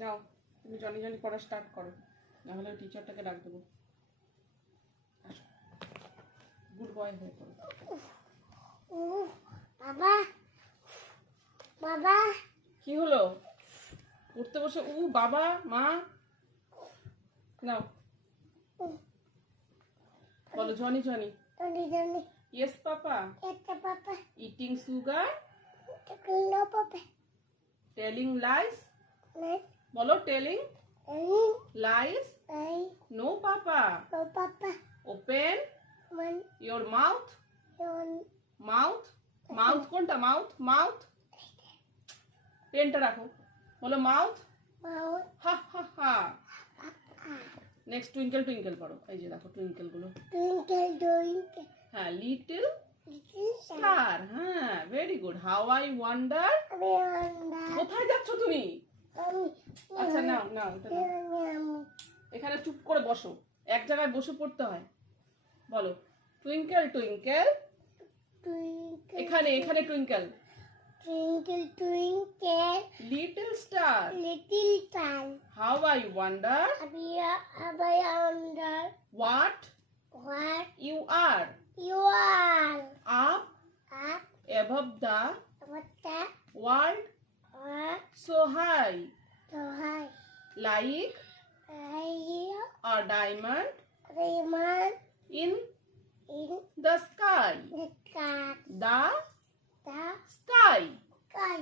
নাও তুমি Johnny Johnny পড়া start করো, নাহলে টিচারটাকে ডাক দেবো। আসো, গুড বয় হয়ে পড়ো। বাবা বাবা কি হলো? পড়তে বসে বাবা মা। নাও বলো Johnny Johnny. Johnny Johnny yes papa. এটা papa eating sugar. No papa telling lies. নাই বলো টেলিং এই লাইস। এই no papa. No papa open वन ইয়োর মাউথ। वन মাউথ মাউথ কোনটা? Mouth mouth. পেনটা রাখো, বলো মাউথ। माउथ হা হা হা। নেক্সট টুইঙ্কেল টুইঙ্কেল পড়ো। এই যে দেখো টুইঙ্কেল গুলো। ट्विंकल ट्विंकल হ্যাঁ লিটল लिटिल স্টার। হ্যাঁ very good. How I wonder. अबे अंडा কোথায় যাচ্ছ তুমি? আচ্ছা নাও নাও এটা নাও। এখানে চুপ করে বসো, এক জায়গায় বসে পড়তে হয়। বলো টুইঙ্কেল টুইঙ্কেল। ट्विंकल এখানে এখানে twinkle. Twinkle twinkle little star. Little star how I wonder अबे अंडा what what you are. you are up up above the what the world what so high so high like here a diamond Raymond in in the sky. the car The the sky. sky